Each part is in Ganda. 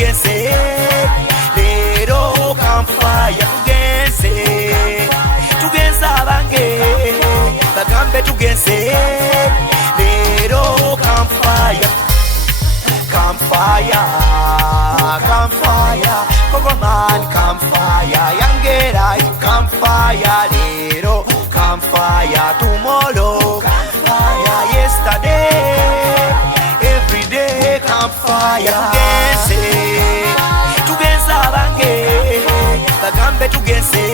tugenze leero campfire tugenze abange bagambe tugenze leero campfire Kogoman campfire Yangera campfire leero campfire tomorrow campfire yesterday every day campfire tugenze abange bagambe tugenze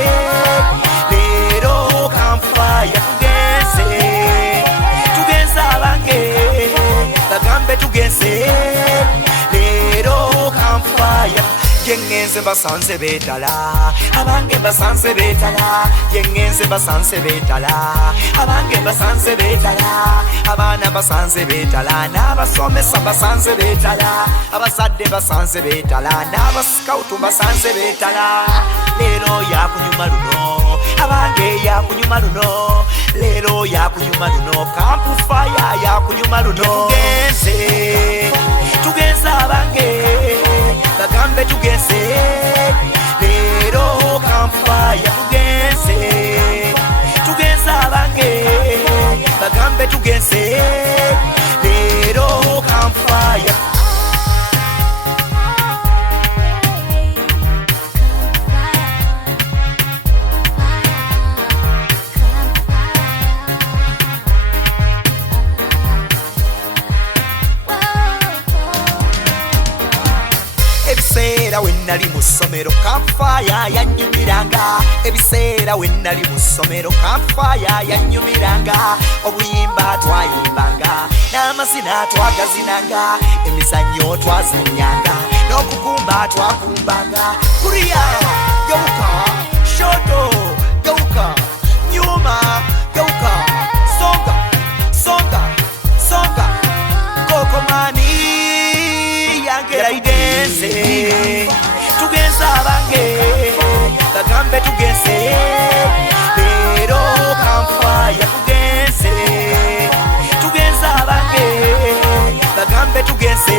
leero campfire tugenze abange bagambe tugenze leero campfire yengenze basanze betala abange basanze betala yengenze basanze betala abange basanze betala abana basanze betala n'abasomesa basanze betala abasadde basanze betala n'abascout basanze betala leero yakunyuma luno abange yakunyuma luno leero yakunyuma luno campfire yakunyuma luno tugenze abange bagambe tugenze leero campfire tugenze abange bagambe tugenze leero campfire ebiseera wennali mu ssomero campfire yanyumiranga ebiseera wennali mu ssomero campfire yanyumiranga obuyimba twayimbanga n'amazina twagazinanga emizannyo twazannyanga n'okukumba twakumbanga kuriya geuka shoto geuka nyuma geuka songa kokomani yangera idense tugenze abange bagambe tugenze leero campfire tugenze abange bagambe tugenze